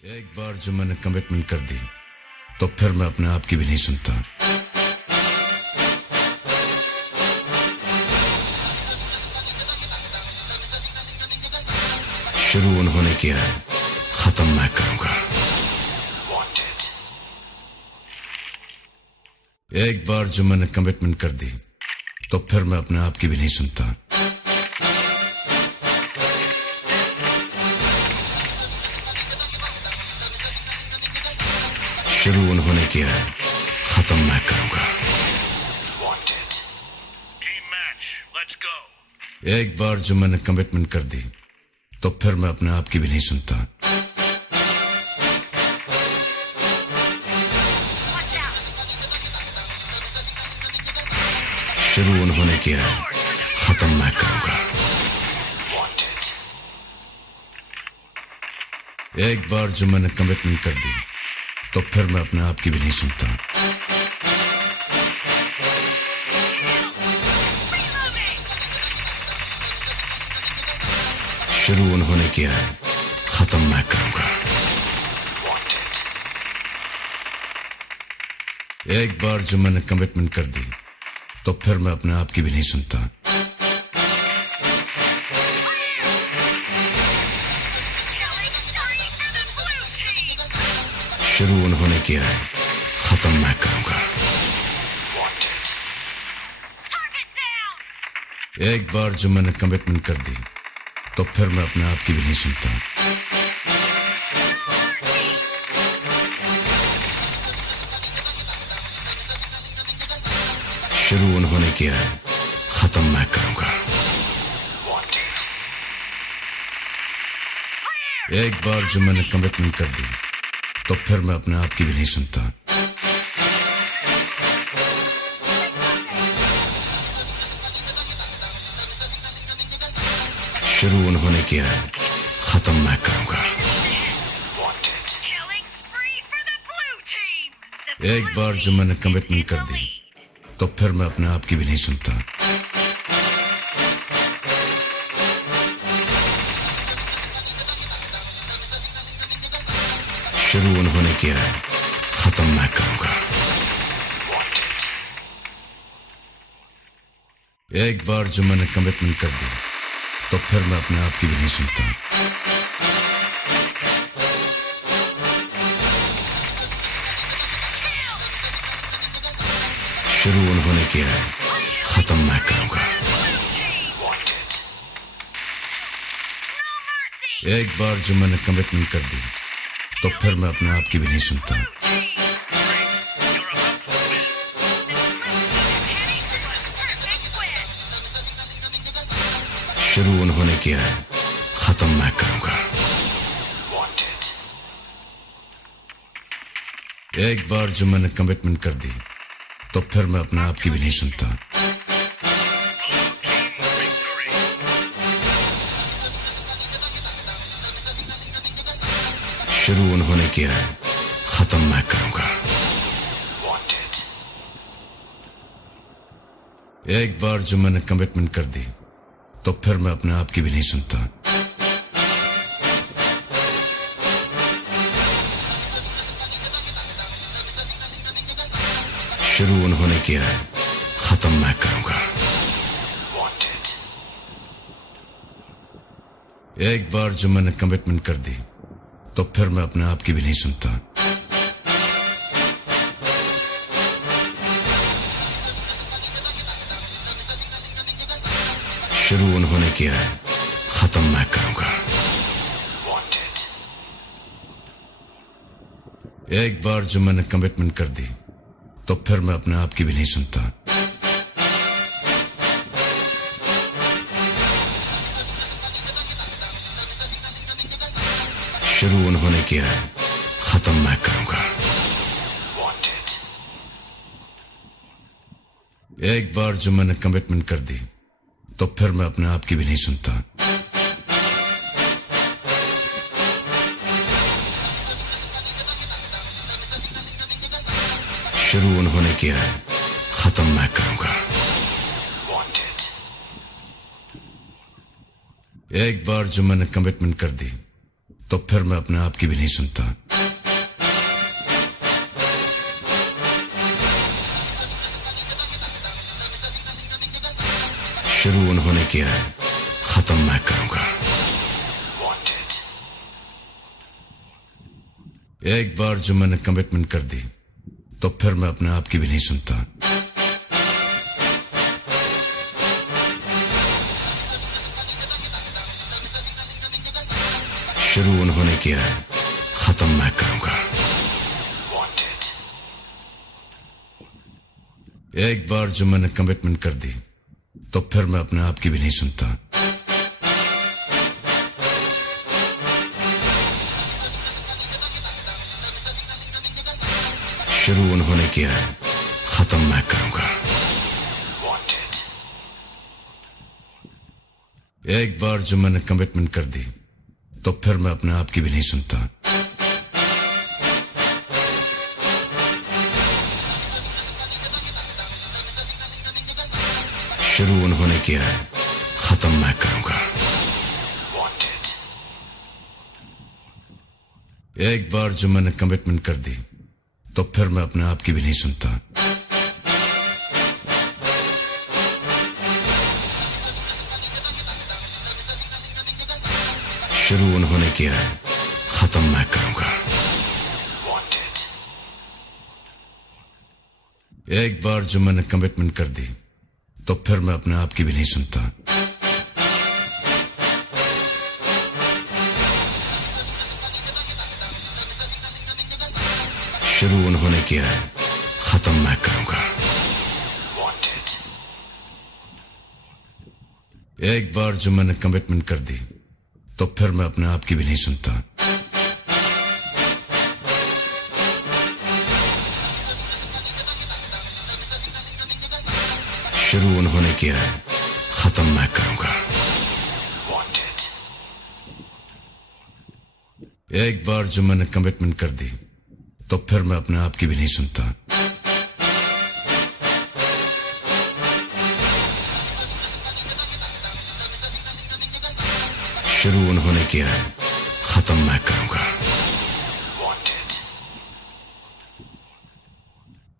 एक बार जो मैंने कमिटमेंट कर दी तो फिर मैं अपने आप की भी नहीं सुनता। शुरू उन्होंने किया है, खत्म मैं करूंगा। एक बार जो मैंने कमिटमेंट कर दी तो फिर मैं अपने आप की भी नहीं सुनता। शुरू उन्होंने किया है, खत्म मैं करूंगा। एक बार जो मैंने कमिटमेंट कर दी तो फिर मैं अपने आप की भी नहीं सुनता। शुरू उन्होंने किया है, खत्म मैं करूंगा। एक बार जो मैंने कमिटमेंट कर दी तो फिर मैं अपने आप की भी नहीं सुनता। शुरू उन्होंने किया है, खत्म मैं करूंगा। एक बार जो मैंने कमिटमेंट कर दी तो फिर मैं अपने आप की भी नहीं सुनता। शुरू उन्होंने किया है, खत्म मैं करूंगा। एक बार जो मैंने कमिटमेंट कर दी तो फिर मैं अपने आप की भी नहीं सुनता। शुरू उन्होंने किया है, खत्म मैं करूंगा। एक बार जो मैंने कमिटमेंट कर दी तो फिर मैं अपने आप की भी नहीं सुनता। शुरू उन्होंने किया है, खत्म मैं करूंगा। एक बार जो मैंने कमिटमेंट कर दी तो फिर मैं अपने आप की भी नहीं सुनता। शुरू उन्होंने किया है, खत्म मैं करूंगा। एक बार जो मैंने कमिटमेंट कर दी तो फिर मैं अपने आप की भी नहीं सुनता। शुरू उन्होंने किया है, खत्म मैं करूंगा। एक बार जो मैंने कमिटमेंट कर दी तो फिर मैं अपने आप की भी नहीं सुनता। शुरू उन्होंने किया है, खत्म मैं करूंगा। एक बार जो मैंने कमिटमेंट कर दी तो फिर मैं अपने आप की भी नहीं सुनता। शुरू उन्होंने किया है, खत्म मैं करूंगा। एक बार जो मैंने कमिटमेंट कर दी तो फिर मैं अपने आप की भी नहीं सुनता। शुरू उन्होंने किया है, खत्म मैं करूंगा। एक बार जो मैंने कमिटमेंट कर दी तो फिर मैं अपने आप की भी नहीं सुनता। शुरू उन्होंने किया है, खत्म मैं करूंगा। एक बार जो मैंने कमिटमेंट कर दी तो फिर मैं अपने आप की भी नहीं सुनता। शुरू उन्होंने किया है, खत्म मैं करूंगा। एक बार जो मैंने कमिटमेंट कर दी तो फिर मैं अपने आप की भी नहीं सुनता। शुरू उन्होंने किया है, खत्म मैं करूंगा। एक बार जो मैंने कमिटमेंट कर दी तो फिर मैं अपने आप की भी नहीं सुनता। शुरू उन्होंने किया है, खत्म मैं करूंगा। एक बार जो मैंने कमिटमेंट कर दी तो फिर मैं अपने आप की भी नहीं सुनता। शुरू उन्होंने किया है, खत्म मैं करूंगा। एक बार जो मैंने कमिटमेंट कर दी तो फिर मैं अपने आप की भी नहीं सुनता। शुरू उन्होंने किया है, खत्म मैं करूंगा। एक बार जो मैंने कमिटमेंट कर दी तो फिर मैं अपने आप की भी नहीं सुनता। शुरू उन्होंने किया है, खत्म मैं करूंगा। एक बार जो मैंने कमिटमेंट कर दी तो फिर मैं अपने आप की भी नहीं सुनता। शुरू उन्होंने किया है, खत्म मैं करूंगा। एक बार जो मैंने कमिटमेंट कर दी तो फिर मैं अपने आप की भी नहीं सुनता। शुरू उन्होंने किया है, खत्म मैं करूंगा। एक बार जो मैंने कमिटमेंट कर दी तो फिर मैं अपने आप की भी नहीं सुनता। शुरू उन्होंने किया है, खत्म मैं करूंगा। एक बार जो मैंने कमिटमेंट कर दी तो फिर मैं अपने आप की भी नहीं सुनता। शुरू उन्होंने किया है, खत्म मैं करूंगा।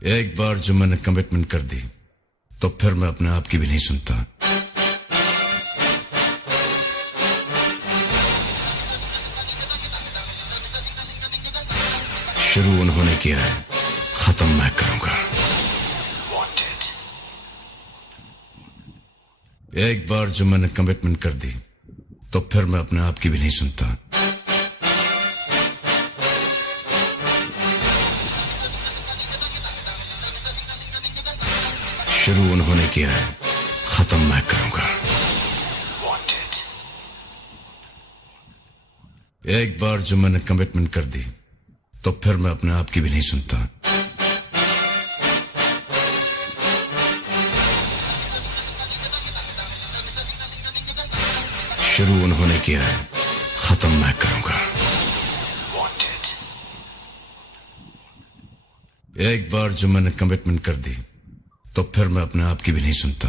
एक बार जो मैंने कमिटमेंट कर दी तो फिर मैं अपने आप की भी नहीं सुनता। शुरू उन्होंने किया है, खत्म मैं करूंगा। एक बार जो मैंने कमिटमेंट कर दी तो फिर मैं अपने आप की भी नहीं सुनता। शुरू उन्होंने किया है, खत्म मैं करूंगा। एक बार जो मैंने कमिटमेंट कर दी तो फिर मैं अपने आप की भी नहीं सुनता। शुरू उन्होंने किया है, खत्म मैं करूंगा। एक बार जो मैंने कमिटमेंट कर दी तो फिर मैं अपने आप की भी नहीं सुनता।